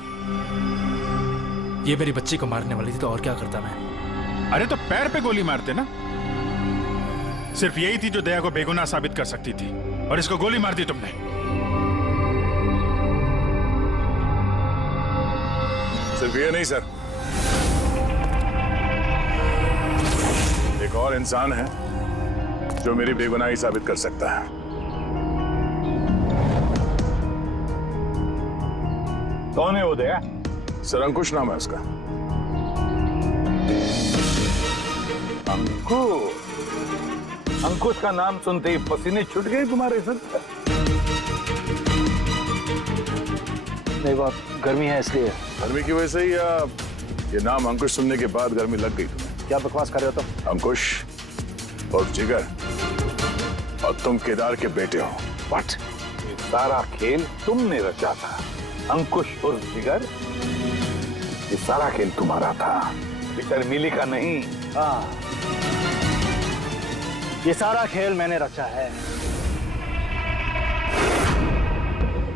ये मेरी बच्ची को मारने वाली थी तो और क्या करता मैं? अरे तो पैर पे गोली मारते ना। सिर्फ यही थी जो दया को बेगुनाह साबित कर सकती थी और इसको गोली मार दी तुमने। सिर्फ ये नहीं सर, एक और इंसान है जो मेरी बेगुनाही साबित कर सकता है। कौन है वो दया? सर अंकुश नाम है उसका। अंकुश का नाम सुनते ही पसीने छूट गए तुम्हारे सर? नहीं बात गर्मी है इसलिए। गर्मी की वजह से ही या ये नाम अंकुश सुनने के बाद गर्मी लग गई तुम्हें? क्या बकवास कर रहे हो तुम? अंकुश और जिगर और तुम केदार के बेटे हो। व्हाट? ये सारा खेल तुमने रचा था? अंकुश और जिगर, ये सारा खेल तुम्हारा था, बेचारी मिली का नहीं। हाँ, ये सारा खेल मैंने रचा है।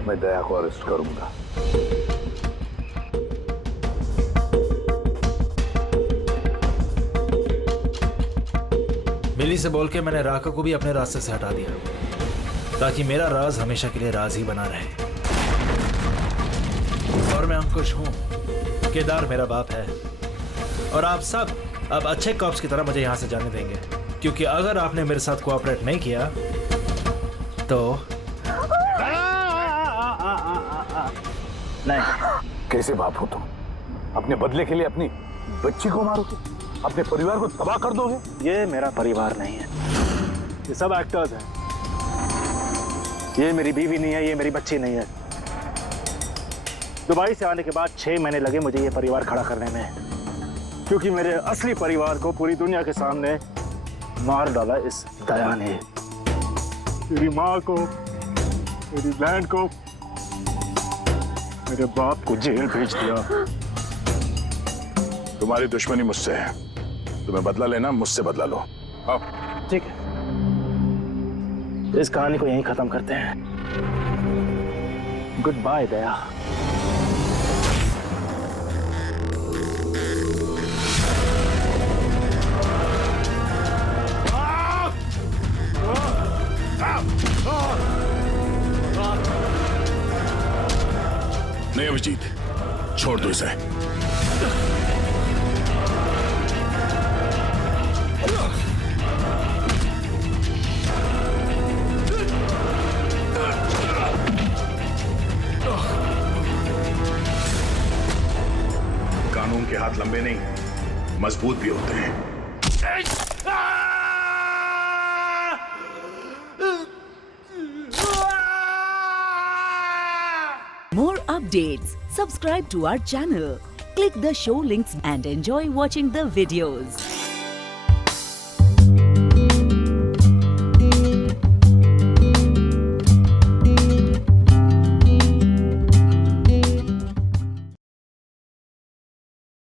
मैं दया को अरेस्ट करूंगा। मिली से बोल के मैंने राका को भी अपने रास्ते से हटा दिया ताकि मेरा राज हमेशा के लिए राज ही बना रहे। और मैं अंकुश हूं, केदार मेरा बाप है और आप सब अब अच्छे कॉप्स की तरह मुझे यहां से जाने देंगे, क्योंकि अगर आपने मेरे साथ कोऑपरेट नहीं किया तो नहीं। कैसे बाप हो तुम? अपने बदले के लिए अपनी बच्ची को मारोगे, अपने परिवार को तबाह कर दोगे। ये मेरा परिवार नहीं है, ये सब एक्टर्स हैं। ये मेरी बीवी नहीं है, ये मेरी बच्ची नहीं है। दुबई से आने के बाद 6 महीने लगे मुझे ये परिवार खड़ा करने में, क्योंकि मेरे असली परिवार को पूरी दुनिया के सामने मार डाला इस दया ने। मेरी माँ को, मेरी बहन को, मेरे बाप को जेल भेज दिया। तुम्हारी दुश्मनी मुझसे है, तुम्हें बदला लेना, मुझसे बदला लो। आओ। ठीक है, इस कहानी को यहीं खत्म करते हैं। गुड बाय दया। नहीं अभिजीत, छोड़ दो इसे। कानून के हाथ लंबे नहीं, मजबूत भी होते हैं। More updates, subscribe to our channel, click the show links and enjoy watching the videos.